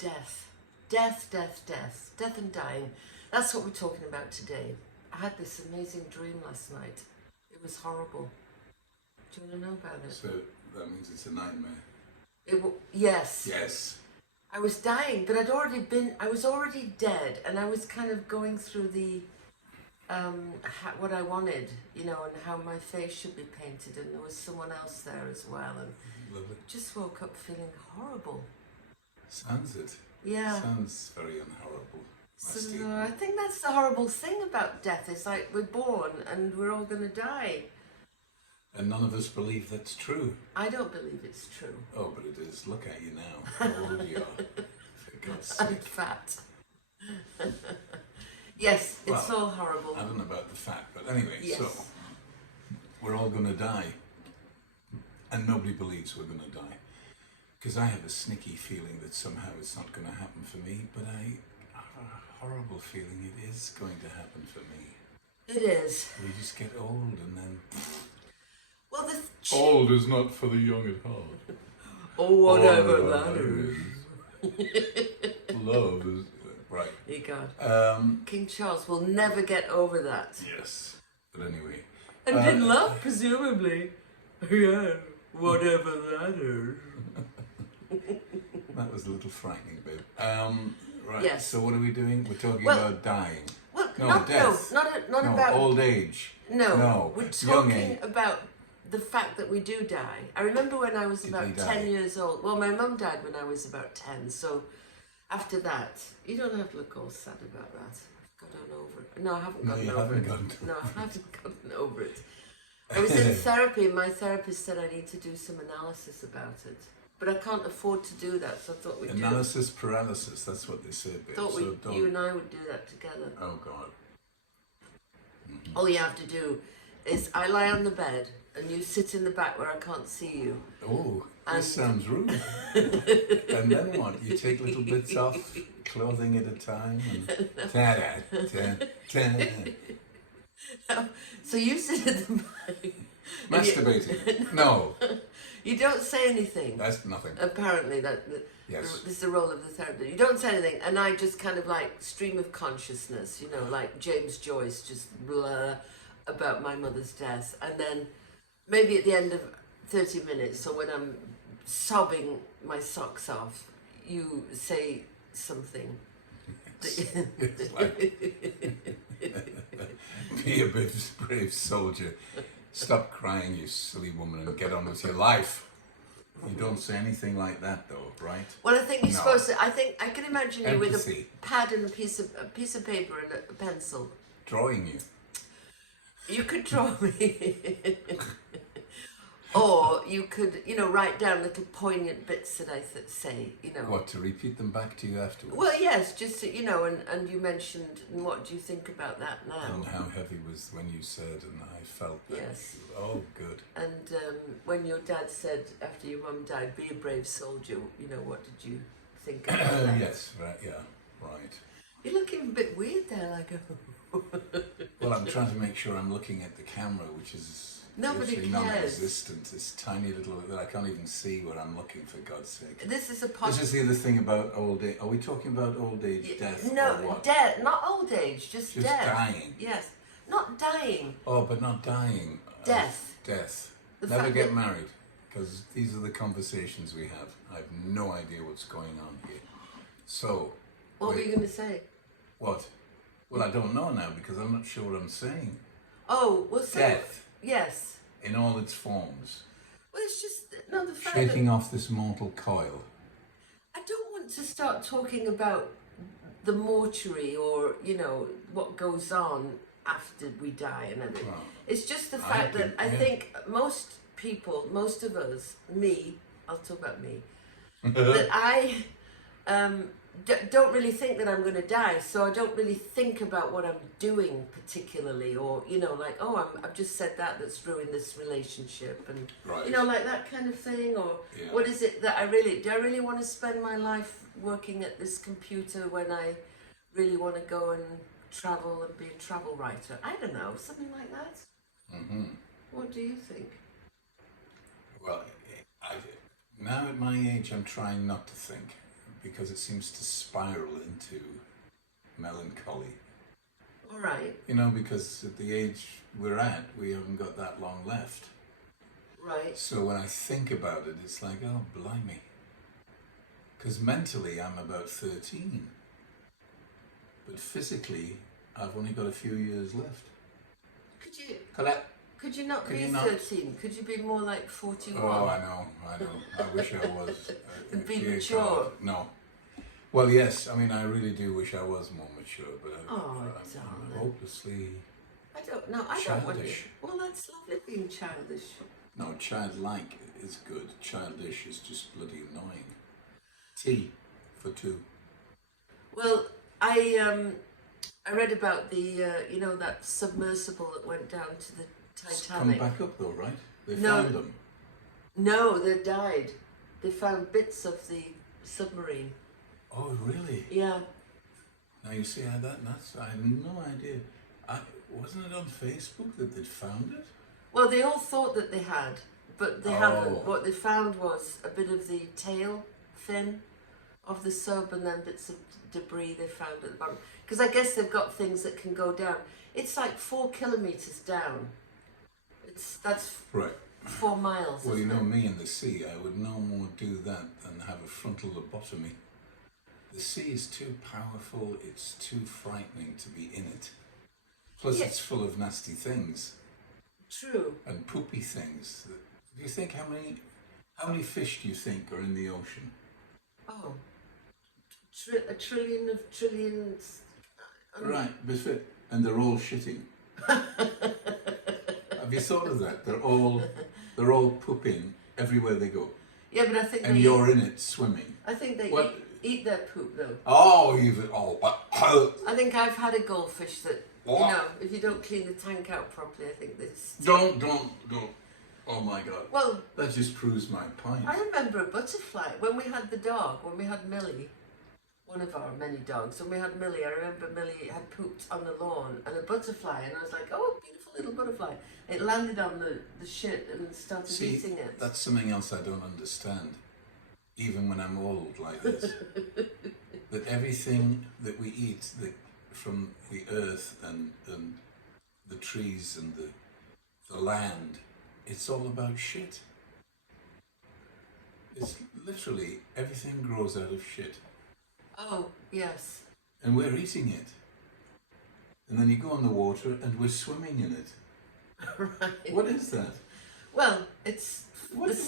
Death. Death, death, death. Death and dying. That's what we're talking about today. I had this amazing dream last night. It was horrible. Do you want to know about it? So that means it's a nightmare. Yes. Yes. I was dying, but I was already dead, and I was kind of going through the, what I wanted, you know, and how my face should be painted, and there was someone else there as well, and Lovely. just woke up feeling horrible. Sounds it. Yeah. Sounds very unhorrible. So I think that's the horrible thing about death. It's like we're born and we're all going to die. And none of us believe that's true. I don't believe it's true. Oh, but it is. Look at you now. How old you are. For God's I'm sake. fat. Yes, it's all horrible. I don't know about the fat, but anyway, Yes. so we're all going to die. And nobody believes we're going to die. Because I have a sneaky feeling that somehow it's not going to happen for me, but I have a horrible feeling it is going to happen for me. It is. We just get old and then... Well, Old is not for the young at heart. Or whatever that is. Love is... Right. You God. King Charles will never get over that. Yes. But anyway. And in love, presumably. Yeah, whatever that is. That was a little frightening, babe. Right. Yes. So what are we doing? We're talking about dying. Well, Death. Not about old age. No, we're young talking age. about the fact that we do die. I remember when I was about 10 years old. Well, my mum died when I was about 10, so after that, you don't have to look all sad about that. I've got on over it. No, I haven't gotten over it. No, I haven't gotten over it. I was in therapy, and my therapist said I need to do some analysis about it. But I can't afford to do that, so I thought we'd Analysis paralysis, that's what they say, babe. thought you and I would do that together. Oh, God. Mm-hmm. All you have to do is I lie on the bed and you sit in the back where I can't see you. Oh, this sounds rude. And then what? You take little bits off, clothing at a time, and So you sit at the back. Masturbating? No. You don't say anything. That's nothing. Apparently, Yes. this is the role of the therapist. You don't say anything, and I just kind of like stream of consciousness, you know, like James Joyce, just blur about my mother's death, and then maybe at the end of 30 minutes, or when I'm sobbing my socks off, you say something. It's like, be a brave soldier. Stop crying, you silly woman, and get on with your life. You don't say anything like that, though, right? Well, I think you're supposed to. I can imagine you with Empathy. a pad and a piece of paper and a pencil. Drawing you. You could draw me, or you could, you know, write down little poignant bits that I say, you know. What, to repeat them back to you afterwards? Well, yes, just to, you know, and you mentioned, what do you think about that now? And how heavy was when you said, and I felt that. Yes. Oh, good. And when your dad said after your mum died, be a brave soldier, you know, what did you think about that? Yes, right, yeah, right. You're looking a bit weird there, like Well, I'm trying to make sure I'm looking at the camera, which is Nobody virtually cares. non-existent. This tiny little that I can't even see what I'm looking, for God's sake. This is a This is the other thing about old age. Are we talking about old age, death, No, or what? death, not old age, just death. Dying. Yes, not dying. Oh, but not dying. Death. Death. The Never fact get that- married, because these are the conversations we have. I have no idea what's going on here. So. What were you going to say? What? Well, I don't know now, because I'm not sure what I'm saying. Oh, well, so, Death. Yes. In all its forms. Well, it's just no the fact Shaking that off this mortal coil. I don't want to start talking about the mortuary or, you know, what goes on after we die and everything. Well, It's just the fact that I yeah. think most people, most of us, me, I'll talk about me, that I don't really think that I'm going to die, so I don't really think about what I'm doing particularly, or, you know, like, oh, I've just said that's ruined this relationship, and, Right. you know, like that kind of thing, or Yeah. what is it that do I really want to spend my life working at this computer when I really want to go and travel and be a travel writer? I don't know, something like that. Mm-hmm. What do you think? Well, now at my age, I'm trying not to think, because it seems to spiral into melancholy. All right. You know, because at the age we're at, we haven't got that long left. Right. So when I think about it, it's like, oh, blimey. Because mentally, I'm about 13. But physically, I've only got a few years left. Could you not Could be you not? 13? Could you be more like 41? Oh, I know. I wish I was. And be dear mature. God, no. Well, yes, I mean, I really do wish I was more mature, but I'm darling. hopelessly I don't know. I don't want to. childish. Well, that's lovely being childish. No, childlike is good. Childish is just bloody annoying. T for two. Well, I read about the that submersible that went down to the It's come Titanic. back up though, right? They No. found them. No, they died. They found bits of the submarine. Oh, really? Yeah. Now you see, I had no idea. Wasn't it on Facebook that they'd found it? Well, they all thought that they had, but they Oh. haven't. What they found was a bit of the tail fin of the sub, and then bits of debris they found at the bottom. Because I guess they've got things that can go down. It's like 4 kilometers down. That's Right. 4 miles. Well, you isn't know it? me and the sea, I would no more do that than have a frontal lobotomy. The sea is too powerful, it's too frightening to be in it. Plus Yeah. it's full of nasty things True. and poopy things. Do you think how many fish do you think are in the ocean? Oh. A trillion of trillions. Right, and they're all shitting. Have you thought of that? They're all pooping everywhere they go. Yeah, but I think And they you're in it swimming. I think they What? eat their poop though. Oh, I think I've had a goldfish that What? if you don't clean the tank out properly, I think that's Don't. Oh my God. well. That just proves my point. I remember a butterfly when we had the dog, when we had Millie, one of our many dogs. When we had Millie, I remember Millie had pooped on the lawn and a butterfly, and I was like, oh, beautiful little butterfly. It landed on the shit and started eating it. That's something else I don't understand, even when I'm old like this. That everything that we eat from the earth and the trees and the land, it's all about shit. It's literally everything grows out of shit. Oh, yes. And we're eating it. And then you go on the water and we're swimming in it. Right. What is that? Well, it's It's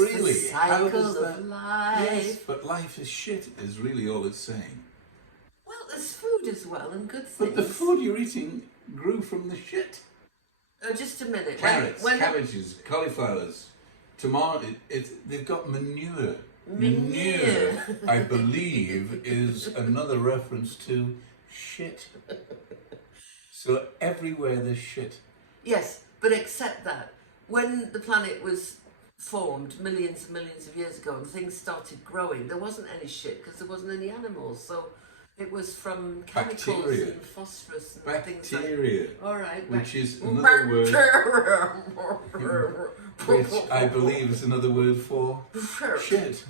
really the How cycle does of that- life. Yes, but life is shit is really all it's saying. Well, there's food as well and good things. But the food you're eating grew from the shit. Just a minute. Carrots, When cabbages, cauliflowers, tomato. They've got manure. Manure. I believe, is another reference to shit. So everywhere there's shit. Yes, but except that when the planet was formed millions and millions of years ago and things started growing, there wasn't any shit because there wasn't any animals. So it was from chemicals Bacteria. and phosphorus and things like Bacteria, all right. which is another word, which I believe is another word for shit.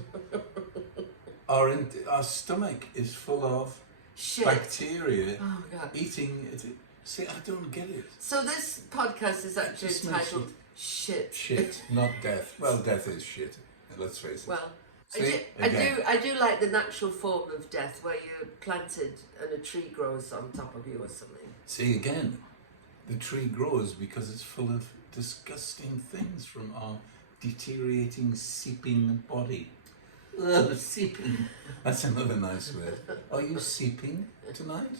Our stomach is full of Shit. bacteria Oh God. eating it. See, I don't get it. So this podcast is actually Just makes entitled Shit. Shit, not death. Well, death is shit. Let's face it. Well, See, I again. do like the natural form of death where you're planted and a tree grows on top of you or something. See, again, the tree grows because it's full of disgusting things from our deteriorating, seeping body. Ugh, seeping. That's another nice word. Are you seeping tonight?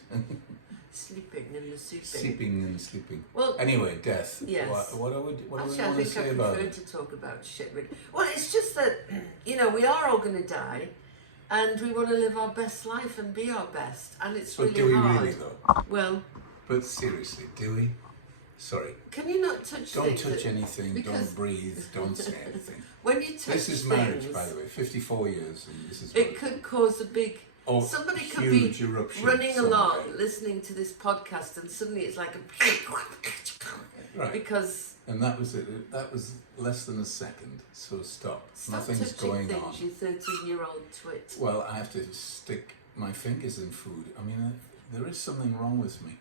Sleeping in the soup. Seeping and sleeping. Well, Anyway, death. Yes. What do we actually, I want to think I say about prefer it? to talk about shit. Really. Well, it's just that, we are all going to die and we want to live our best life and be our best. And it's But really do we hard. really, though? Well, But seriously, do we? Sorry. can you not touch Don't things? touch anything, because- don't breathe, don't say anything. When you touch This is marriage, things, by the way, 54 years, and this is it could cause a big... Oh, somebody could be huge eruption running someday. along, listening to this podcast, and suddenly it's like a... Right. Because And that was it. That was less than a second. So stop. stop Nothing's touching going things, on. you 13-year-old twit. Well, I have to stick my fingers in food. I mean, there is something wrong with me.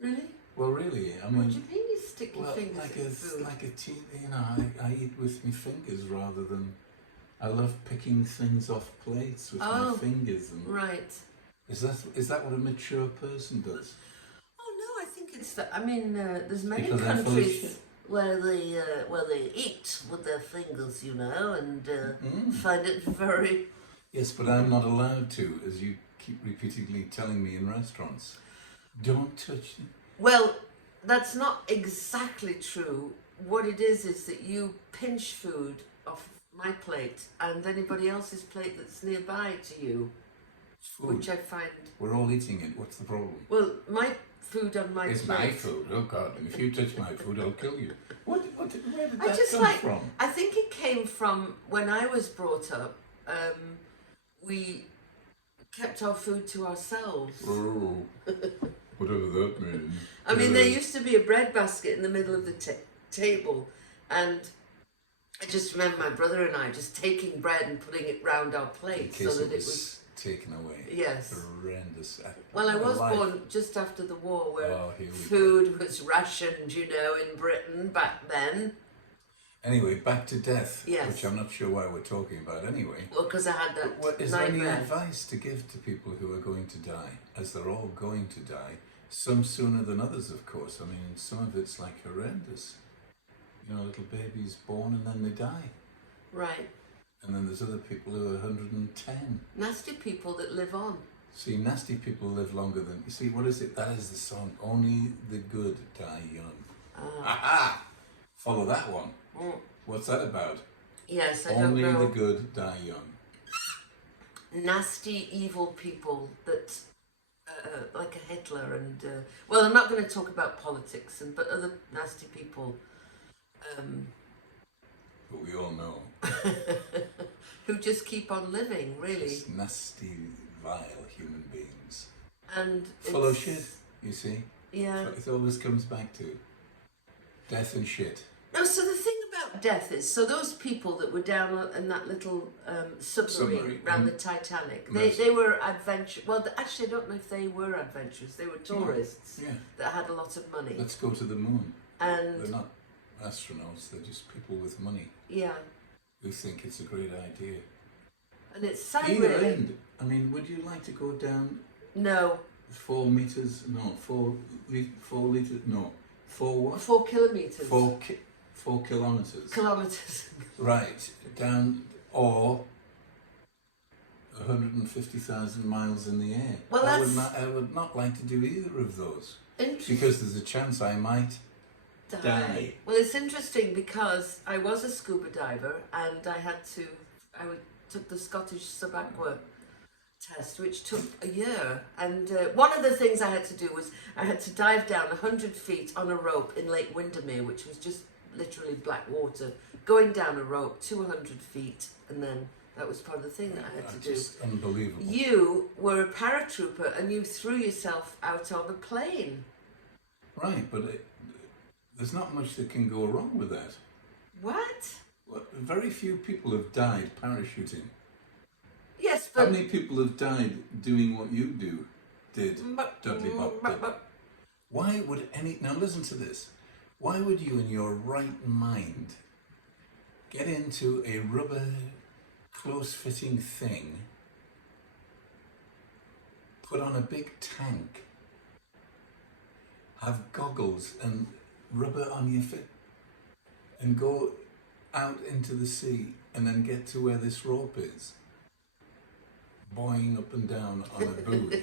Really? Well, really. I What mean, do you mean you stick your fingers like in a food? like a tea. You know, I eat with my fingers rather than. I love picking things off plates with my fingers. And Right. is that what a mature person does? Oh no, I think it's that. I mean, there's many Because they're full of shit. countries where they eat with their fingers, you know, and find it very. Yes, but I'm not allowed to, as you keep repeatedly telling me in restaurants. Don't touch them. Well, that's not exactly true. What it is that you pinch food off my plate and anybody else's plate that's nearby to you, Food. which I find. We're all eating it. What's the problem? Well, my food on my It's plate. my food. Oh God! And if you touch my food, I'll kill you. Where did I that just come like. from? I think it came from when I was brought up. We kept our food to ourselves. Oh, whatever that means. I mean, there used to be a bread basket in the middle of the table, and I just remember my brother and I just taking bread and putting it round our plate so that it was taken away. Yes. Horrendous. Well, I was born just after the war, where here we food was rationed, you know, in Britain back then. Anyway, back to death, Yes. which I'm not sure why we're talking about anyway. Well, because I had that Is there any nightmare. advice to give to people who are going to die, as they're all going to die, some sooner than others, of course? I mean, some of it's like horrendous. You know, little babies born and then they die. Right. And then there's other people who are 110. Nasty people that live on. See, nasty people live longer than... You see, what is it? That is the song. Only the good die young. Aha! Follow that one. What's that about? Yes, I Only don't know. the good die young. Nasty, evil people that, like a Hitler and, well, I'm not going to talk about politics, but other nasty people But we all know. who just keep on living, really. Just nasty, vile human beings. And Full of shit, you see? Yeah. It always comes back to death and shit. No, so the thing about death is, so those people that were down in that little submarine around the Titanic, they were adventure. Well, actually, I don't know if they were adventurers. They were tourists that had a lot of money. Let's go to the moon. And they're not astronauts. They're just people with money. Yeah. Who think it's a great idea. And it's sad, Either really. end. I mean, would you like to go down? No. 4 meters? No. 4 liters? No. 4 what? 4 kilometers. 4 kilometers. Kilometers. Right, down, or 150,000 miles in the air. Well, I would not like to do either of those. Because there's a chance I might die. Well, it's interesting because I was a scuba diver and I took the Scottish Sub-Aqua test, which took a year. And one of the things I had to do was I had to dive down 100 feet on a rope in Lake Windermere, which was just literally black water, going down a rope 200 feet, and then that was part of the thing that I had to do. Just unbelievable. You were a paratrooper and you threw yourself out of a plane. Right, but there's not much that can go wrong with that. What? Well, very few people have died parachuting. Yes, but... How many people have died doing what you did, Dudley Bob? Why would now listen to this. Why would you in your right mind get into a rubber close-fitting thing, put on a big tank, have goggles and rubber on your feet, and go out into the sea and then get to where this rope is, buoying up and down on a buoy,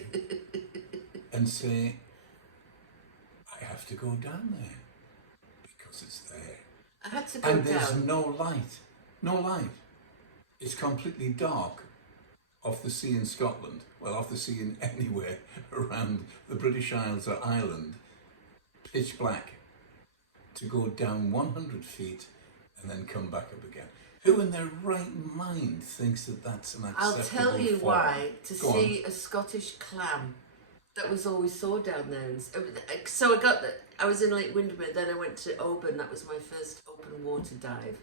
and say, I have to go down there. It's there. I had to go and down. There's no light. No light. It's completely dark off the sea in Scotland. Well, off the sea in anywhere around the British Isles or Ireland. Pitch black. To go down 100 feet and then come back up again. Who in their right mind thinks that that's an acceptable I'll tell you form? why. To Go see a Scottish clam that was all we saw down there. And so I was in Lake Windermere, then I went to Oban. That was my first open water dive,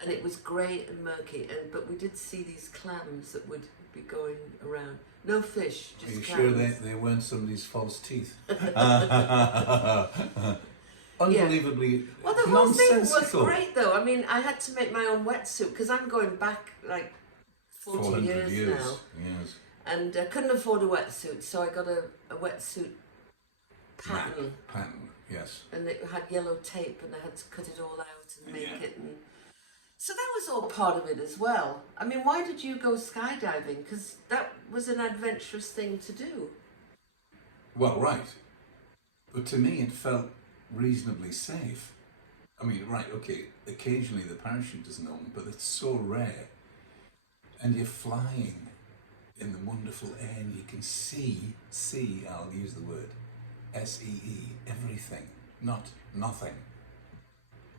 and it was grey and murky. But we did see these clams that would be going around. No fish, just Are you clams. sure they weren't somebody's false teeth? Unbelievably Well, the whole thing was nonsensical. great, though. I mean, I had to make my own wetsuit because I'm going back like 40 400 years now, Yes. and I couldn't afford a wetsuit, so I got a wetsuit pattern, Yes. and it had yellow tape, and I had to cut it all out and make Yeah. it. And so that was all part of it as well. I mean, why did you go skydiving? Because that was an adventurous thing to do. Well, right. But to me, it felt reasonably safe. I mean, right, okay, occasionally the parachute isn't on, but it's so rare. And you're flying in the wonderful air and you can see, I'll use the word, S-E-E, everything, not nothing.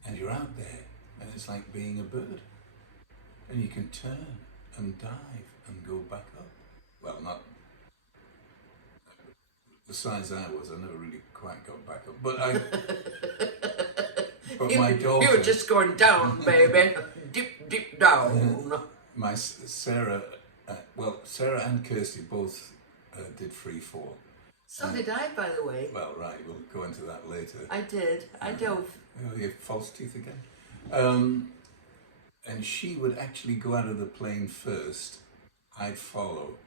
And you're out there and it's like being a bird. And you can turn and dive and go back up. Well, not the size I was, I never really quite got back up. But my daughter... You were just going down, baby. Deep down. My Sarah, Sarah and Kirsty both did free fall. So did I, by the way. Well, right, we'll go into that later. I did. I dove. Oh, you have false teeth again. And she would actually go out of the plane first. I'd follow.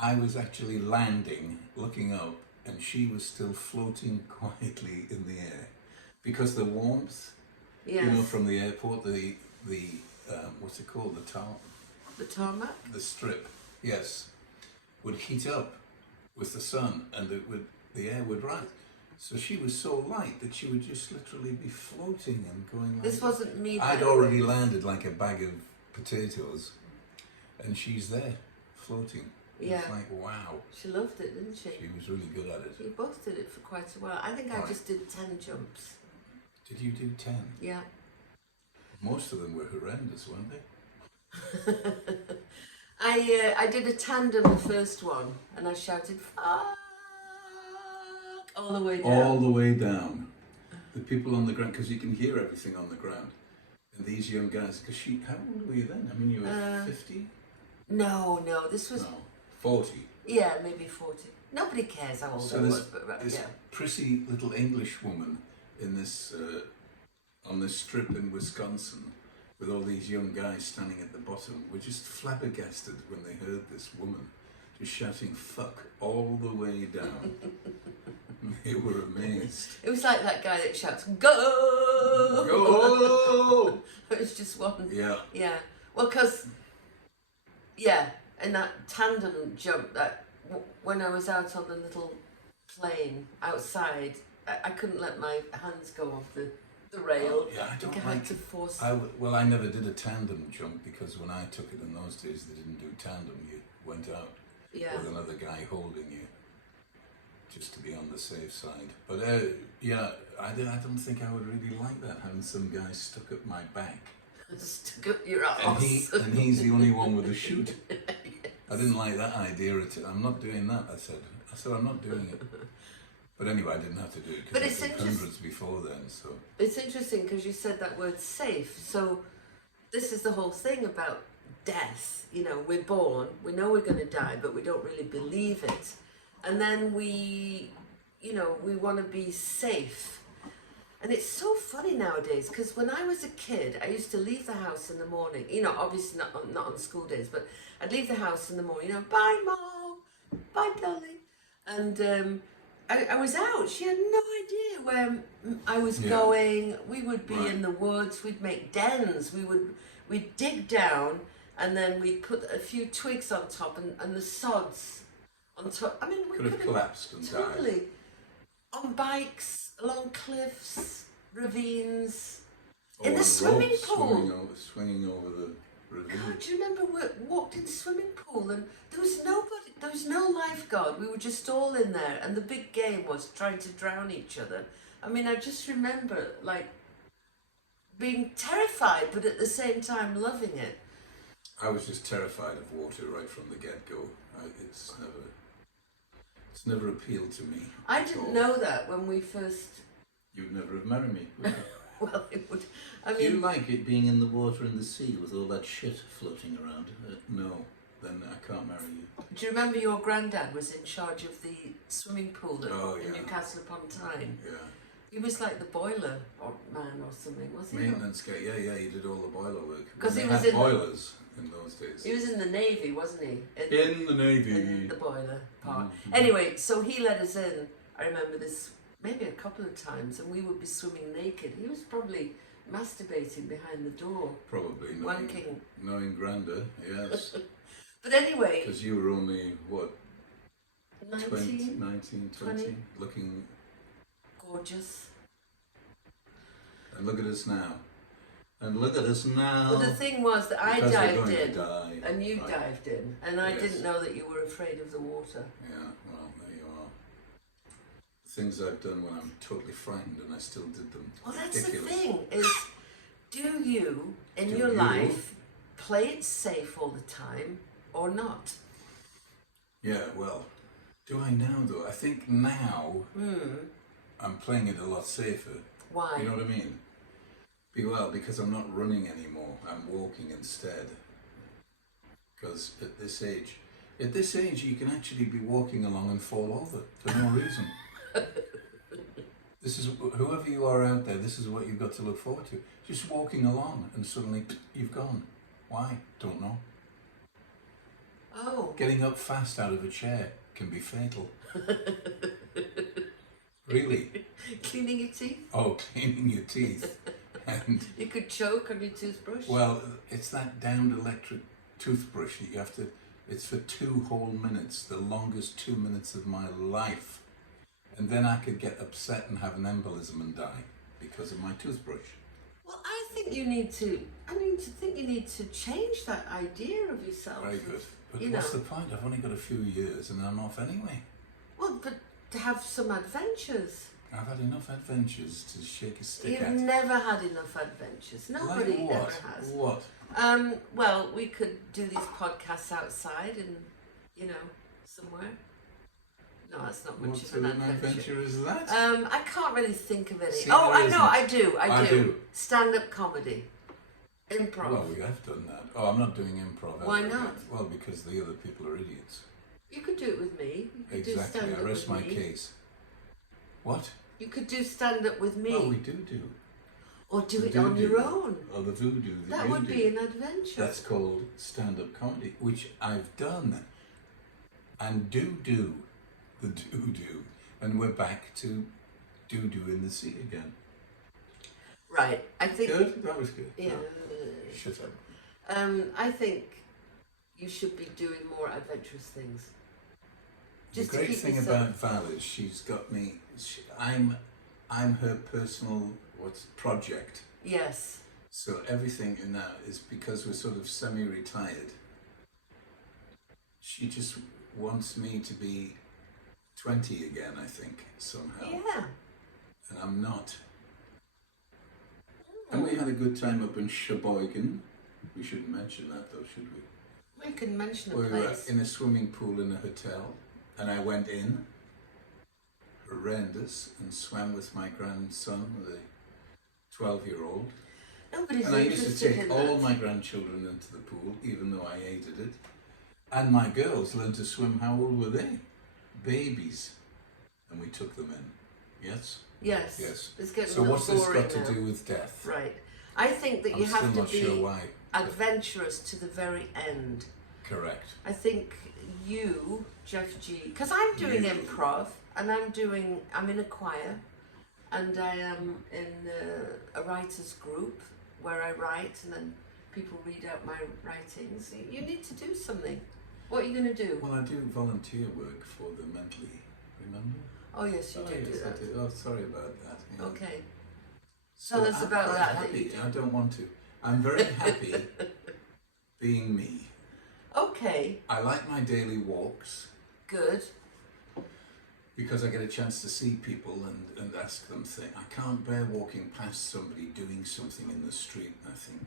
I was actually landing, looking up, and she was still floating quietly in the air. Because the warmth, Yes. you know, from the airport, the what's it called, The tarmac? the strip, yes, would heat up with the sun, and the air would rise. So she was so light that she would just literally be floating and going like This wasn't me. I'd then. already landed like a bag of potatoes, and she's there, floating. Yeah. It's like, wow. She loved it, didn't she? She was really good at it. We both did it for quite a while. I think I Right. just did 10 jumps. Did you do 10? Yeah. Most of them were horrendous, weren't they? I did a tandem the first one, and I shouted "fuck" all the way down. All the way down. The people on the ground, because you can hear everything on the ground. And these young guys, because how old were you then? I mean, you were 50? No, this was No, 40. yeah, maybe 40. Nobody cares how old So I this, was, but this yeah. prissy little English woman in this on this strip in Wisconsin, with all these young guys standing at the bottom, were just flabbergasted when they heard this woman just shouting "fuck" all the way down. They were amazed. It was like that guy that shouts "Go!" Go! It was just one. Yeah. Yeah. Well, because and that tandem jump, when I was out on the little plane outside, I couldn't let my hands go off the rail. Oh, yeah, I don't think I like. had to force. I never did a tandem jump because when I took it in those days, they didn't do tandem. You went out with another guy holding you, just to be on the safe side. But I don't think I would really like that, having some guy stuck up my back. Stuck up your arse. And he's the only one with a chute. I didn't like that idea at all. I'm not doing that, I said I'm not doing it. But anyway, I didn't have to do it But because it's I did hundreds before then. So It's interesting because you said that word safe. So this is the whole thing about death. You know, we're born, we know we're going to die, but we don't really believe it. And then we want to be safe. And it's so funny nowadays because when I was a kid, I used to leave the house in the morning. You know, obviously not on school days, but I'd leave the house in the morning. You know, bye, Mom, bye, darling, and I was out. She had no idea where I was going. We would be in the woods. We'd make dens. We'd dig down, and then we'd put a few twigs on top and the sods on top. I mean, we could have collapsed and totally died. On bikes, along cliffs, ravines, Or in the on swimming ropes pool. swinging over the ravine. God, do you remember we walked in the swimming pool and there was nobody, there was no lifeguard. We were just all in there, and the big game was trying to drown each other. I mean, I just remember like being terrified, but at the same time loving it. I was just terrified of water right from the get-go. It's never... It's never appealed to me. I didn't know that when we first. You'd never have married me, would you? Well, it would. I Do you mean, like it being in the water and the sea with all that shit floating around? No, then I can't marry you. do you remember your granddad was in charge of the swimming pool Oh, in yeah. Newcastle upon Tyne? Yeah. He was like the boiler man or something, was he? Maintenance guy, yeah, he did all the boiler work. 'Cause When he they was had in boilers in those days. He was in the Navy, wasn't he? In the Navy. In the boiler part. Mhm. Anyway, so he let us in. I remember this maybe a couple of times, and we would be swimming naked. He was probably masturbating behind the door, Probably wanking. knowing Granda, yes. But anyway, Because you were only, what, 19, 19, 20. 20, looking, gorgeous. and look at us now. And look at us now. But the thing was that I Because we're dived going to in, die. and you Right. dived in, and I Yes. didn't know that you were afraid of the water. Yeah, well, there you are. Things I've done when I'm totally frightened and I still did them. Well, that's Ridiculous. the thing, is do you, in Do your you? life, play it safe all the time or not? Yeah, well, do I now though? I think now I'm playing it a lot safer. Why? You know what I mean? Well, because I'm not running anymore. I'm walking instead. Because at this age, you can actually be walking along and fall over for no reason. This is, whoever you are out there, this is what you've got to look forward to. Just walking along and suddenly you've gone. Why? Don't know. Oh. Getting up fast out of a chair can be fatal. Really? Cleaning your teeth? Oh, cleaning your teeth. And, You could choke on your toothbrush? well, it's that downed electric toothbrush that you have to, it's for 2 whole minutes, the longest 2 minutes of my life. And then I could get upset and have an embolism and die because of my toothbrush. Well, I think you need to, think you need to change that idea of yourself. Very good. But You what's know. the point? I've only got a few years and I'm off anyway. Well, but to have some adventures. I've had enough adventures to shake a stick You've at. never had enough adventures. Nobody Like what? ever has. What? Well, we could do these podcasts outside and, somewhere. No, that's not much What of sort an of an adventure. adventure is that? I can't really think of any. See, Oh, there I know, I do. I do. Stand-up comedy. Improv. Well, we have done that. Oh, I'm not doing improv. Why ever. not? Well, because the other people are idiots. You could do it with me. You could do Exactly. stand-up I rest with my me. case. What? You could do stand-up with me. Well, we do. Or do The it on your do-do. own. Or the voodoo that That you would do. be an adventure. That's called stand-up comedy, which I've done. And do the do. And we're back to do in the sea again. Right. I think. Good? That was good. Yeah. Shut up. I think you should be doing more adventurous things. Just The to great keep thing yourself- about Val is she's got me. I'm her personal project. Yes. So everything in that is because we're sort of semi-retired. She just wants me to be 20 again, I think, somehow. Yeah. And I'm not. And we had a good time up in Sheboygan. We shouldn't mention that though, should we? We can mention a We were place. in a swimming pool in a hotel, and I went in, horrendous, and swam with my grandson, the 12-year-old. Nobody's And I used to interested take in all that. my grandchildren into the pool, even though I hated it. And my girls learned to swim. How old were they? Babies. And we took them in. Yes? Yes. Yes. It's getting So a little what's this boring got to now. do with death? Right. I think that I'm you still have to not be sure why. adventurous to the very end. Correct. I think you, Jeff G, because I'm doing You. improv and I'm in a choir and I am in a writer's group where I write and then people read out my writings. You need to do something. What are you going to do? Well, I do volunteer work for the mentally, remember? Oh yes, you Oh, do yes, I that. do. Oh, sorry about that. Yeah. Okay. So Tell us I'm about quite that Happy. you do. I don't want to. I'm very happy being me. Okay, I like my daily walks good. because I get a chance to see people and ask them things. I can't bear walking past somebody doing something in the street and I think,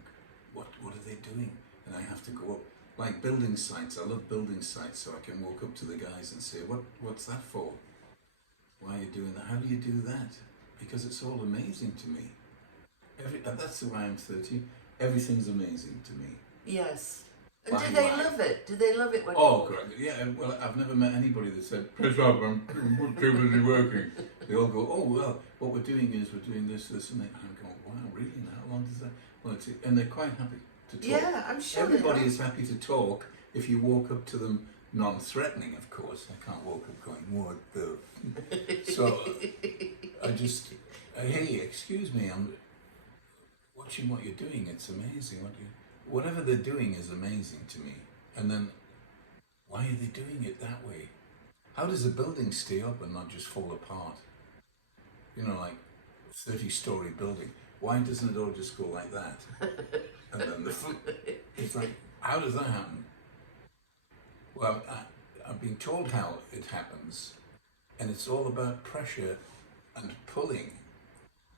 what are they doing? And I have to go up. Like building sites, I love building sites, so I can walk up to the guys and say, what's that for? Why are you doing that? How do you do that? Because it's all amazing to me. That's why I'm 30. Everything's amazing to me. Yes. And do they love it? Do they love it when Oh, great. Yeah, well, I've never met anybody that said, piss off, I'm too busy working. They all go, oh, well, what we're doing is we're doing this, and that. I'm going, wow, really? And how long does that? Well, and they're quite happy to talk. Yeah, I'm sure everybody is happy to talk if you walk up to them, non-threatening, of course. I can't walk up going, what the... So, hey, excuse me, I'm watching what you're doing. It's amazing. Whatever they're doing is amazing to me. And then, why are they doing it that way? How does a building stay up and not just fall apart? You know, like 30-story building. Why doesn't it all just go like that? And then it's like, how does that happen? Well, I've been told how it happens, and it's all about pressure and pulling.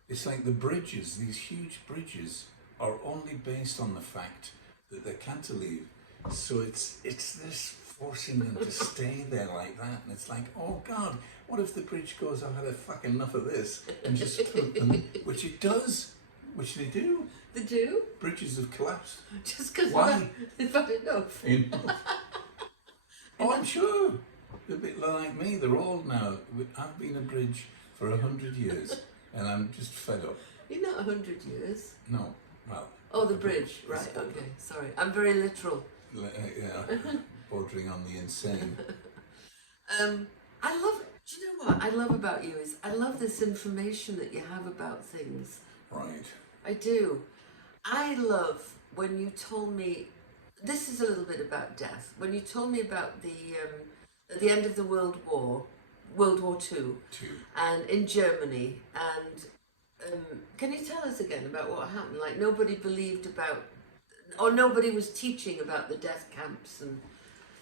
It's like the bridges, these huge bridges, are only based on the fact that they're cantilevered. So it's this forcing them to stay there like that, and it's like, oh God, what if the bridge goes, I've had a fucking enough of this, and just, which it does, which they do. They do? Bridges have collapsed. Just because they've had enough. Oh, I'm sure. They're a bit like me, they're old now. I've been a bridge for 100 years, and I'm just fed up. You're not 100 years. No, well. Oh, the bridge, right, okay, sorry. I'm very literal. Yeah, bordering on the insane. I love, do you know what I love about you is I love this information that you have about things. Right. I do. I love when you told me, this is a little bit about death, when you told me about at the end of the World War II, and in Germany, and can you tell us again about what happened? Like nobody believed about, or nobody was teaching about the death camps and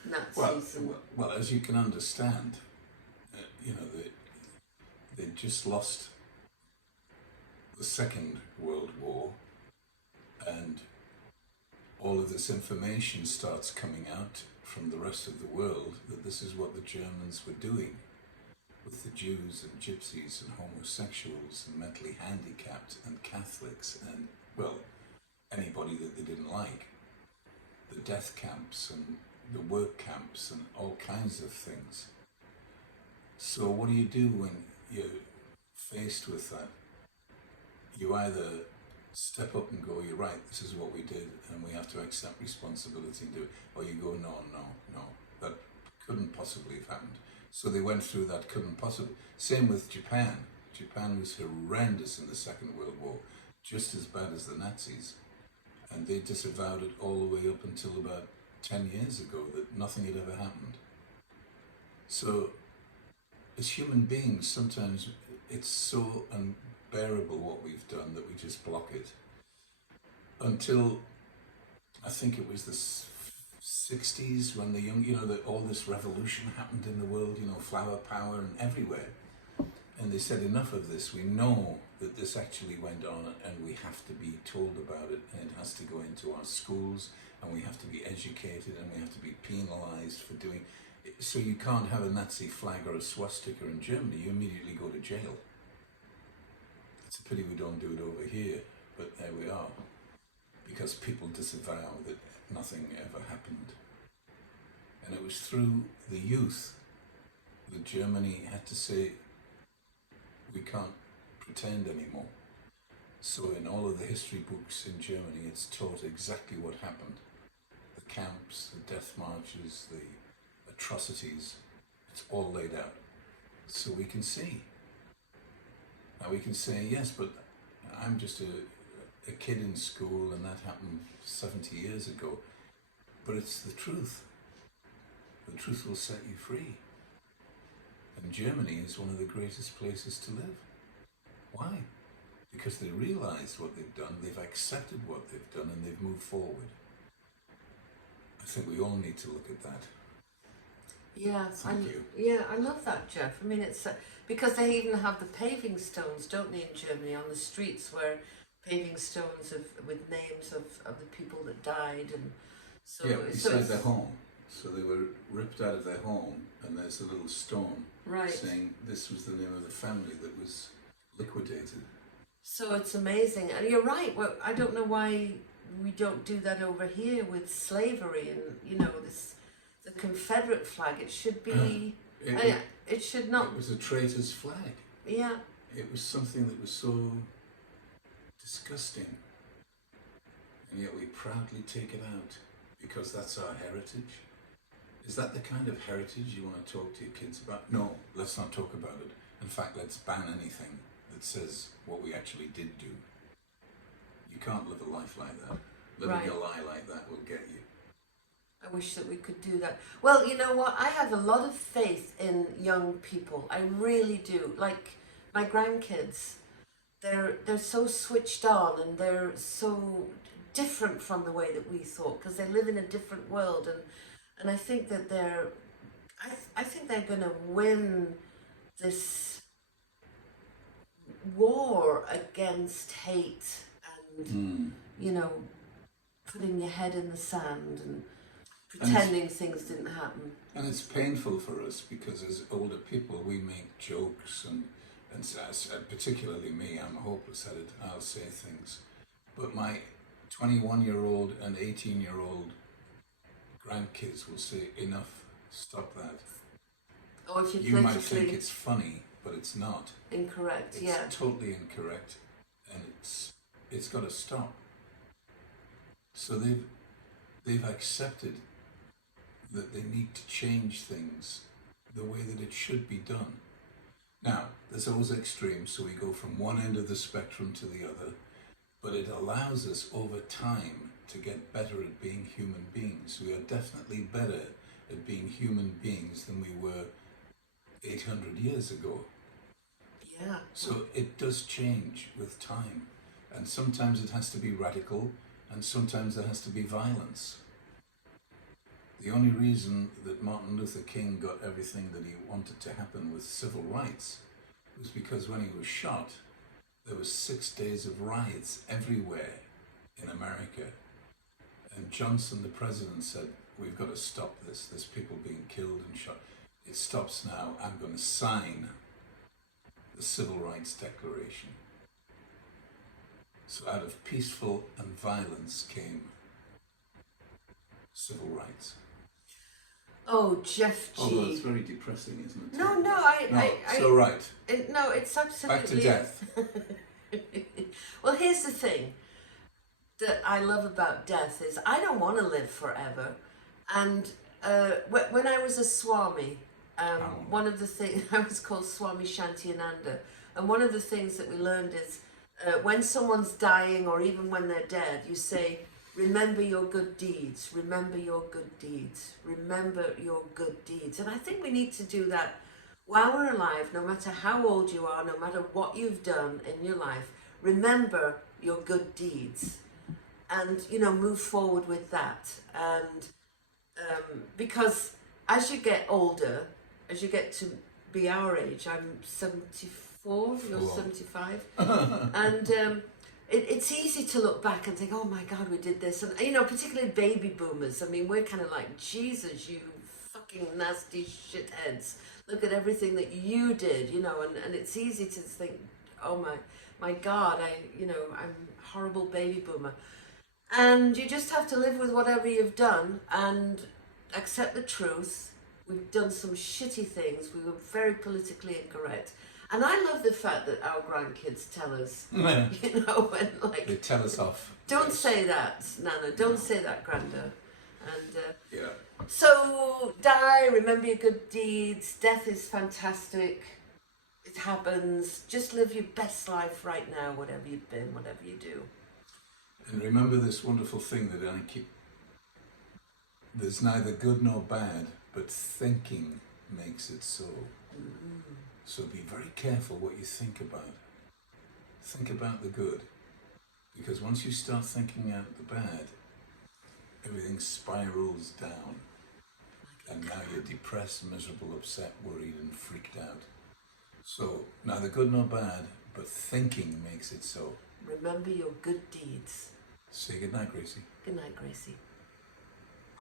Nazis. Well, as you can understand, you know, they just lost the Second World War, and all of this information starts coming out from the rest of the world that this is what the Germans were doing with the Jews and gypsies and homosexuals and mentally handicapped and Catholics and, well, anybody that they didn't like. The death camps and the work camps and all kinds of things. So what do you do when you're faced with that? You either step up and go, you're right, this is what we did and we have to accept responsibility and do it, or you go, no, that couldn't possibly have happened. So they went through that couldn't possibly. Same with Japan. Japan was horrendous in the Second World War, just as bad as the Nazis. And they disavowed it all the way up until about 10 years ago, that nothing had ever happened. So, as human beings, sometimes it's so unbearable what we've done that we just block it. Until, I think it was the 60s when the young, you know, that all this revolution happened in the world, you know, flower power and everywhere. And they said, enough of this, we know that this actually went on and we have to be told about it, and it has to go into our schools, and we have to be educated, and we have to be penalised for doing it. So you can't have a Nazi flag or a swastika in Germany, you immediately go to jail. It's a pity we don't do it over here, but there we are. Because people disavow that nothing ever happened. And it was through the youth that Germany had to say, we can't pretend anymore. So in all of the history books in Germany, it's taught exactly what happened. The camps, the death marches, the atrocities, it's all laid out. So we can see. Now we can say, yes, but I'm just a kid in school and that happened 70 years ago. But it's the truth. The truth will set you free. And Germany is one of the greatest places to live. Why? Because they realised what they've done, they've accepted what they've done, and they've moved forward. I think we all need to look at that. Yeah, Thank you. Yeah, I love that, Jeff. I mean, it's because they even have the paving stones, don't they, in Germany, on the streets, where paving stones with names of the people that died and So, Yeah, so beside it's, their home. So they were ripped out of their home, and there's a little stone right. saying this was the name of the family that was liquidated. So it's amazing, and you're right. Well, I don't know why we don't do that over here with slavery and the Confederate flag. It should be. It should not. It was a traitor's flag. Yeah. It was something that was so disgusting, and yet we proudly take it out because that's our heritage. Is that the kind of heritage you want to talk to your kids about? No, let's not talk about it. In fact, let's ban anything that says what we actually did do. You can't live a life like that. Living a lie like that will get you. I wish that we could do that. Well, you know what? I have a lot of faith in young people. I really do. Like my grandkids, they're so switched on and they're so different from the way that we thought because they live in a different world, and I think that I think they're going to win this war against hate and putting your head in the sand and pretending things didn't happen. And it's painful for us because as older people we make jokes and particularly me, I'm hopeless at it. I'll say things, but my 21-year-old and 18-year-old grandkids will say, "Enough, stop that." Or if you might think it's funny, but it's not. Incorrect. It's totally incorrect, and it's got to stop. So they've accepted that they need to change things the way that it should be done. Now, there's always extremes, so we go from one end of the spectrum to the other, but it allows us over time to get better at being human beings. We are definitely better at being human beings than we were 800 years ago. Yeah. So it does change with time, and sometimes it has to be radical, and sometimes there has to be violence. The only reason that Martin Luther King got everything that he wanted to happen with civil rights was because when he was shot, there was 6 days of riots everywhere in America. And Johnson, the president, said, "We've got to stop this. There's people being killed and shot. It stops now. I'm going to sign the Civil Rights Declaration." So out of peaceful and violence came civil rights. Oh, Jeff G. Although it's very depressing, isn't it? No, it's absolutely... Back to death. Well, here's the thing that I love about death is I don't want to live forever. And when I was a Swami, one of the things, I was called Swami Shantiananda, and one of the things that we learned is when someone's dying or even when they're dead, you say, "Remember your good deeds, remember your good deeds, remember your good deeds." And I think we need to do that while we're alive, no matter how old you are, no matter what you've done in your life. Remember your good deeds and, move forward with that. And because as you get older, as you get to be our age, I'm 74, you're 75, and it's easy to look back and think, "Oh my God, we did this." And, particularly baby boomers. I mean, we're kind of like, "Jesus, you fucking nasty shitheads. Look at everything that you did," and it's easy to think, "Oh my God, I'm a horrible baby boomer." And you just have to live with whatever you've done and accept the truth. We've done some shitty things. We were very politically incorrect. And I love the fact that our grandkids tell us, They tell us off. "Don't say that, Nana, don't say that, Granda." And Yeah. so die, remember your good deeds. Death is fantastic. It happens. Just live your best life right now, whatever you've been, whatever you do. And remember this wonderful thing that I keep, there's neither good nor bad, but thinking makes it so. Mm-hmm. So be very careful what you think about. Think about the good. Because once you start thinking out the bad, everything spirals down. And now you're depressed, miserable, upset, worried, and freaked out. So, neither good nor bad, but thinking makes it so. Remember your good deeds. Say goodnight, Gracie. Good night, Gracie.